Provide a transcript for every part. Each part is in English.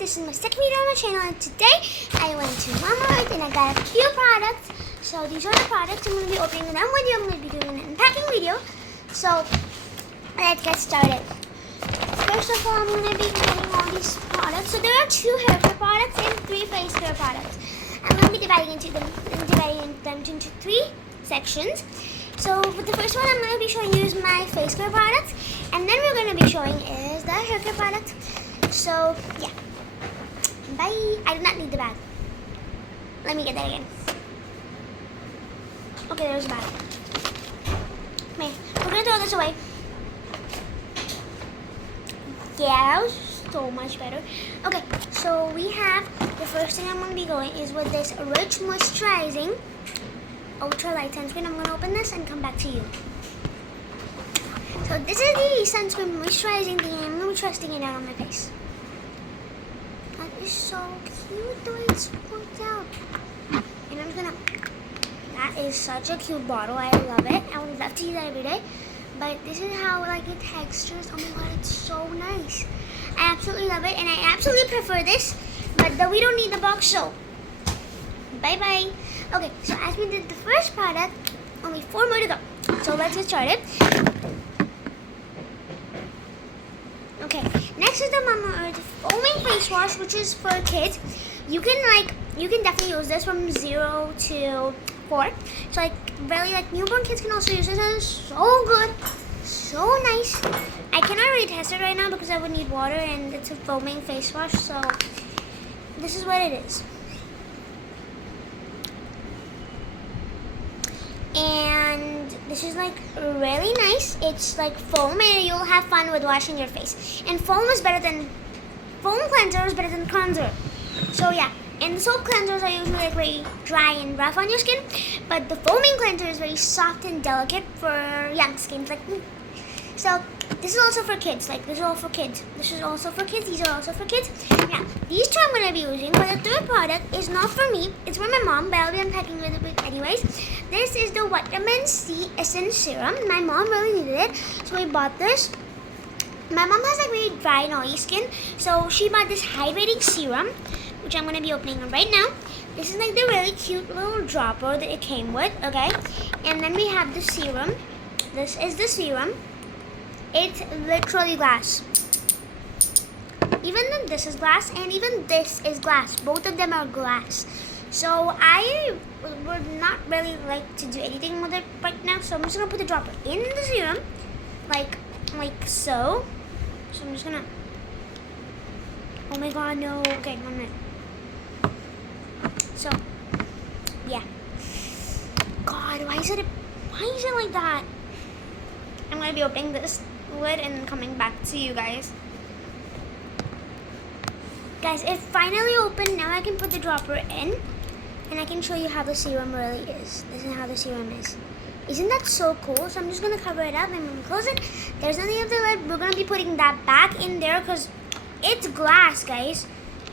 this is my second video on my channel, and today I went to Walmart and I got a few products. So these are the products. I'm going to be opening them with you. I'm going to be doing an unpacking video. So let's get started. First of all, I'm going to be getting all these products. So there are 2 hair care products and 3 face care products. I'm going to be dividing them into 3 sections. So for the first one, I'm going to be showing you is my face care products, and then we're going to be showing is the hair care product. So yeah, bye. I do not need the bag. Let me get that again. Okay, there's the bag. Okay, we're going to throw this away. Yeah, that was so much better. Okay, so we have the first thing I'm going to be going is with this Rich Moisturizing Ultra Light Sunscreen. I'm going to open this and come back to you. So this is the sunscreen moisturizing thing. I'm going to be trusting it out on my face. That is so cute the way it's worked out. And I'm just going to... That is such a cute bottle. I love it. I would love to use that every day. But this is how like it textures. Oh my god, it's so nice. I absolutely love it. And I absolutely prefer this. But we don't need the box, so bye-bye. Okay, so as we did the first product, only 4 more to go. So let's get started. Okay, next is the Mama Earth foaming face wash, which is for kids. You can definitely use this from 0 to 4. So really newborn kids can also use this, and it's so good, so nice. I cannot really test it right now because I would need water, and it's a foaming face wash. So this is what it is. And this is really nice. It's like foam, and you'll have fun with washing your face. And foam cleanser is better than cleanser. So yeah, and the soap cleansers are usually very dry and rough on your skin, but the foaming cleanser is very soft and delicate for young skins like me. So this is also for kids. This is all for kids. This is also for kids. These are also for kids. Now, these 2 I'm going to be using, but the third product is not for me. It's for my mom, but I'll be unpacking with it anyways. This is the Vitamin C Essence Serum. My mom really needed it, so we bought this. My mom has very dry and oily skin, so she bought this hydrating serum, which I'm going to be opening right now. This is the really cute little dropper that it came with, okay? And then we have the serum. This is the serum. It's literally glass. Even this is glass, and even this is glass. Both of them are glass. So I would not really like to do anything with it right now. So I'm just gonna put the dropper in the serum, like so. So I'm just gonna. Oh my god, no. Okay, 1 minute. So yeah. God, why is it like that? I'm gonna be opening this lid and coming back to you guys. Guys, it finally opened. Now I can put the dropper in, and I can show you how the serum really is. This is how the serum is. Isn't that so cool? So I'm just gonna cover it up and I'm gonna close it. There's nothing of the lid. We're gonna be putting that back in there because it's glass, guys.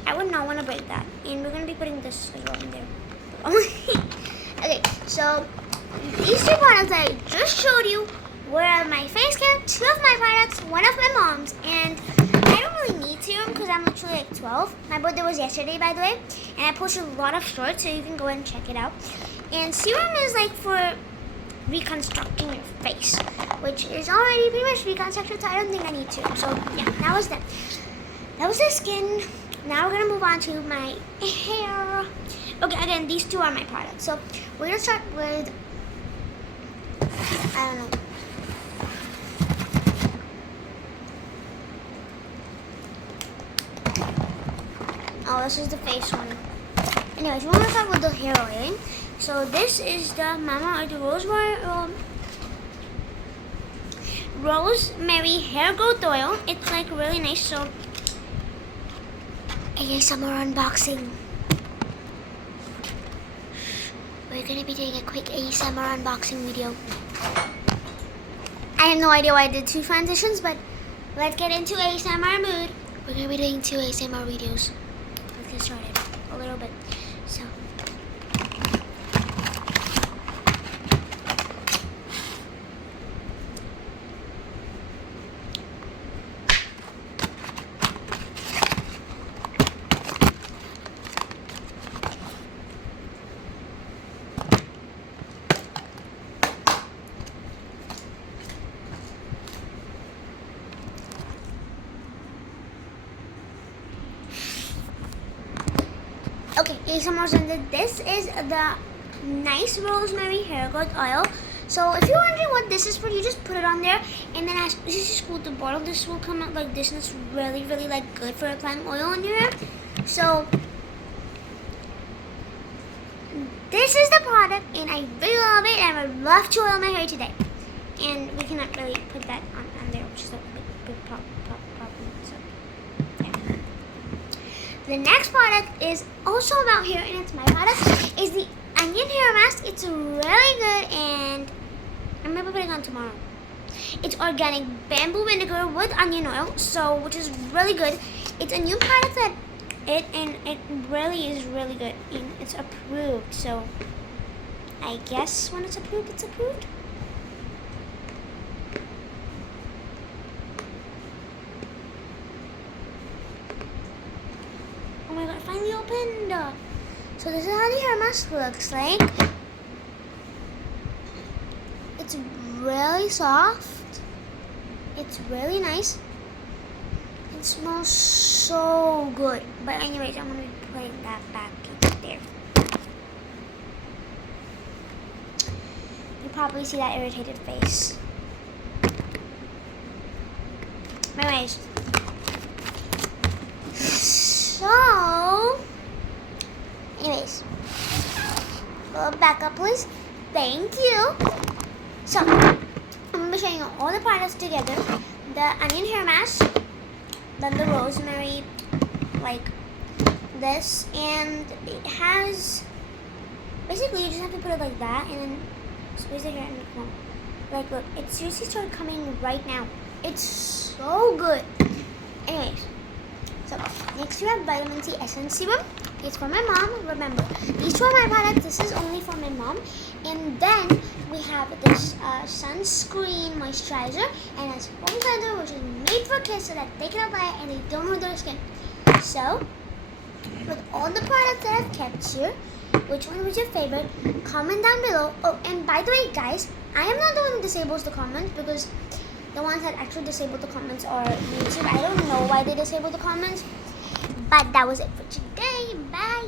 I would not want to break that. And we're gonna be putting this as well in there. Okay, so these 2 products I just showed you were my face care, 2 of my products, 1 of my mom's, and I don't really need serum because I'm literally 12. My birthday was yesterday, by the way, and I posted a lot of shorts, so you can go and check it out. And serum is for reconstructing your face, which is already pretty much reconstructed, so I don't think I need to. So yeah, that was that. That was the skin. Now we're gonna move on to my hair. Okay, again, these 2 are my products. So we're gonna start with, I don't know. Oh, this is the face one. Anyways, we're gonna start with the hair oiling. So this is the Mama Earth Rosemary Hair Growth Oil. It's really nice. So ASMR unboxing. We're gonna be doing a quick ASMR unboxing video. I have no idea why I did 2 transitions, but let's get into ASMR mood. We're gonna be doing 2 ASMR videos. Let's get started a little bit. So Okay, some more scented. This is the Nice Rosemary Hair Growth Oil. So if you're wondering what this is for, you just put it on there, and then as you scoot the bottle, this will come out like this, and it's really, really like good for applying oil on your hair. So this is the product, and I really love it, and I would love to oil my hair today. And we cannot really put that on there, which is a big problem. So yeah. The next product is also about hair, and it's my product. Is the Onion Hair Mask. It's really good, and I'm gonna put it on tomorrow. It's organic bamboo vinegar with onion oil, so which is really good. It's a new product that it really is really good, and it's approved. So I guess when it's approved, it's approved. Oh my god! It finally opened. So this is how the hair mask looks like. It's really soft. It's really nice. It smells so good. But anyways, I'm going to be putting that back in there. You probably see that irritated face. Anyways. Anyways, go back up, please. Thank you. So, I'm going to be showing you all the products together. The onion hair mask, then the rosemary, like this, and it has, basically you just have to put it like that, and then squeeze the hair and come on. Like, look, it seriously started coming right now. It's so good. Anyways, so next we have vitamin C essence serum. It's for my mom. Remember, these two are my products. This is only for my mom. And then we have this sunscreen moisturizer, and it's foam cleanser, which is made for kids so that they can apply it and they don't hurt their skin. So, with all the products that I've kept here, which one was your favorite? Comment down below. Oh, and by the way, guys, I am not the one who disables the comments, because the ones that actually disable the comments are YouTube. I don't know why they disable the comments. But that was it for today. Bye.